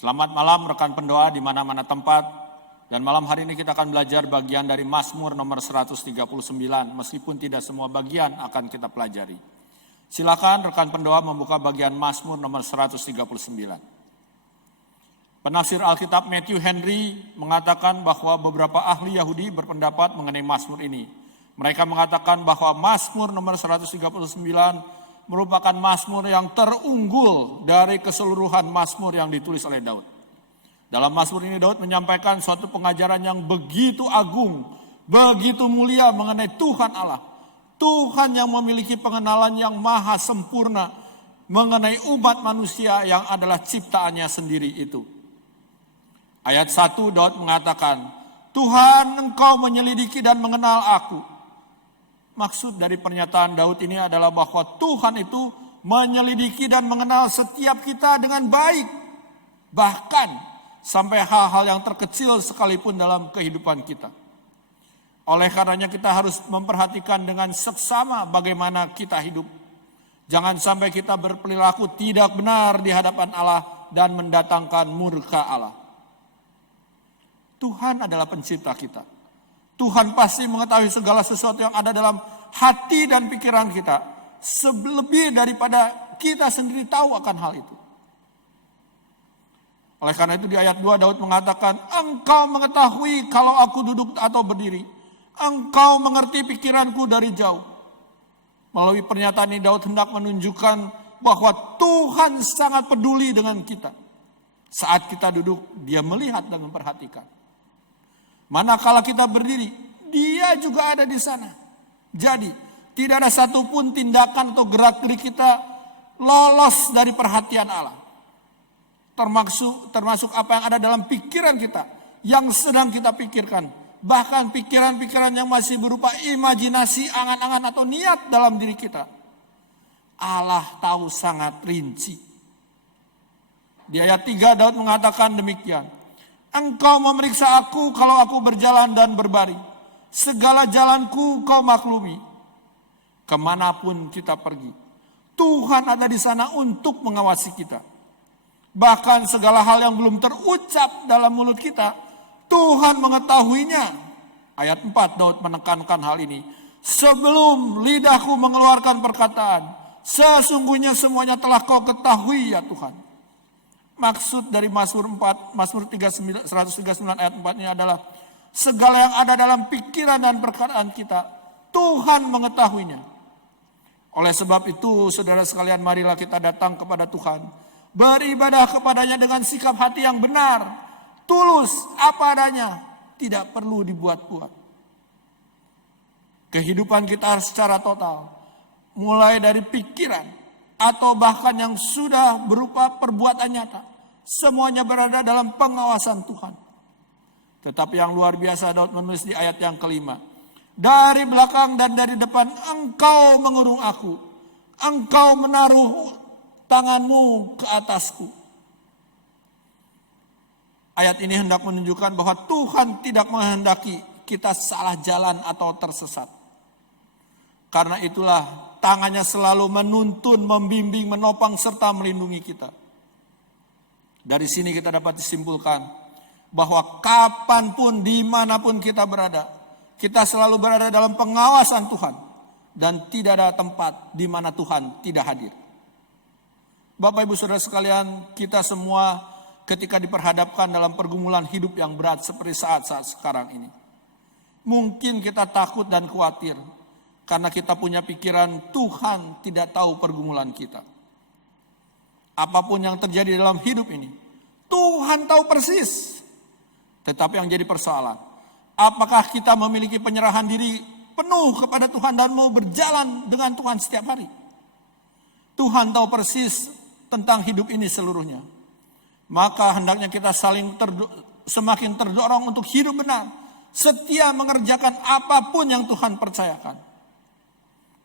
Selamat malam rekan pendoa di mana-mana tempat. Dan malam hari ini kita akan belajar bagian dari Mazmur nomor 139. Meskipun tidak semua bagian akan kita pelajari. Silakan rekan pendoa membuka bagian Mazmur nomor 139. Penafsir Alkitab Matthew Henry mengatakan bahwa beberapa ahli Yahudi berpendapat mengenai Mazmur ini. Mereka mengatakan bahwa Mazmur nomor 139 merupakan Mazmur yang terunggul dari keseluruhan Mazmur yang ditulis oleh Daud. Dalam Mazmur ini Daud menyampaikan suatu pengajaran yang begitu agung, begitu mulia mengenai Tuhan Allah. Tuhan yang memiliki pengenalan yang maha sempurna mengenai umat manusia yang adalah ciptaannya sendiri itu. Ayat 1 Daud mengatakan, Tuhan engkau menyelidiki dan mengenal aku. Maksud dari pernyataan Daud ini adalah bahwa Tuhan itu menyelidiki dan mengenal setiap kita dengan baik. Bahkan sampai hal-hal yang terkecil sekalipun dalam kehidupan kita. Oleh karenanya kita harus memperhatikan dengan seksama bagaimana kita hidup. Jangan sampai kita berperilaku tidak benar di hadapan Allah dan mendatangkan murka Allah. Tuhan adalah pencipta kita. Tuhan pasti mengetahui segala sesuatu yang ada dalam hati dan pikiran kita. Lebih daripada kita sendiri tahu akan hal itu. Oleh karena itu di ayat 2 Daud mengatakan, engkau mengetahui kalau aku duduk atau berdiri. Engkau mengerti pikiranku dari jauh. Melalui pernyataan ini Daud hendak menunjukkan bahwa Tuhan sangat peduli dengan kita. Saat kita duduk, dia melihat dan memperhatikan. Manakala kita berdiri, dia juga ada di sana. Jadi, tidak ada satupun tindakan atau gerak-gerik kita lolos dari perhatian Allah. Termasuk apa yang ada dalam pikiran kita, yang sedang kita pikirkan. Bahkan pikiran-pikiran yang masih berupa imajinasi, angan-angan atau niat dalam diri kita. Allah tahu sangat rinci. Di ayat 3 Daud mengatakan demikian. Engkau memeriksa aku kalau aku berjalan dan berbaring. Segala jalanku kau maklumi. Kemanapun kita pergi, Tuhan ada di sana untuk mengawasi kita. Bahkan segala hal yang belum terucap dalam mulut kita, Tuhan mengetahuinya. Ayat 4 Daud menekankan hal ini. Sebelum lidahku mengeluarkan perkataan, sesungguhnya semuanya telah kau ketahui ya Tuhan. Maksud dari Mazmur 139 ayat 4 ini adalah segala yang ada dalam pikiran dan perkataan kita, Tuhan mengetahuinya. Oleh sebab itu, saudara sekalian, marilah kita datang kepada Tuhan. Beribadah kepadanya dengan sikap hati yang benar, tulus, apa adanya, tidak perlu dibuat-buat. Kehidupan kita secara total, mulai dari pikiran, atau bahkan yang sudah berupa perbuatan nyata, semuanya berada dalam pengawasan Tuhan. Tetapi yang luar biasa Daud menulis di ayat yang kelima. Dari belakang dan dari depan engkau mengurung aku. Engkau menaruh tanganmu ke atasku. Ayat ini hendak menunjukkan bahwa Tuhan tidak menghendaki kita salah jalan atau tersesat. Karena itulah tangannya selalu menuntun, membimbing, menopang serta melindungi kita. Dari sini kita dapat disimpulkan bahwa kapanpun, dimanapun kita berada, kita selalu berada dalam pengawasan Tuhan. Dan tidak ada tempat di mana Tuhan tidak hadir. Bapak Ibu Saudara sekalian, kita semua ketika diperhadapkan dalam pergumulan hidup yang berat seperti saat-saat sekarang ini. Mungkin kita takut dan khawatir karena kita punya pikiran Tuhan tidak tahu pergumulan kita. Apapun yang terjadi dalam hidup ini, Tuhan tahu persis. Tetapi yang jadi persoalan, apakah kita memiliki penyerahan diri penuh kepada Tuhan dan mau berjalan dengan Tuhan setiap hari? Tuhan tahu persis tentang hidup ini seluruhnya. Maka hendaknya kita semakin terdorong untuk hidup benar, setia mengerjakan apapun yang Tuhan percayakan.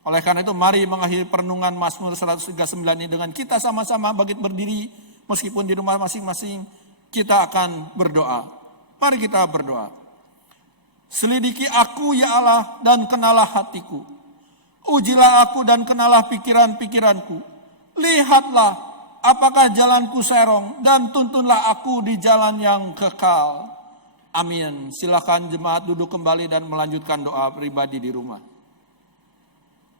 Oleh karena itu mari mengakhiri perenungan Mazmur 139 ini dengan kita sama-sama bangkit berdiri. Meskipun di rumah masing-masing kita akan berdoa. Mari kita berdoa. Selidiki aku ya Allah dan kenalah hatiku. Ujilah aku dan kenalah pikiran-pikiranku. Lihatlah apakah jalanku serong, dan tuntunlah aku di jalan yang kekal. Amin. Silakan jemaat duduk kembali dan melanjutkan doa pribadi di rumah.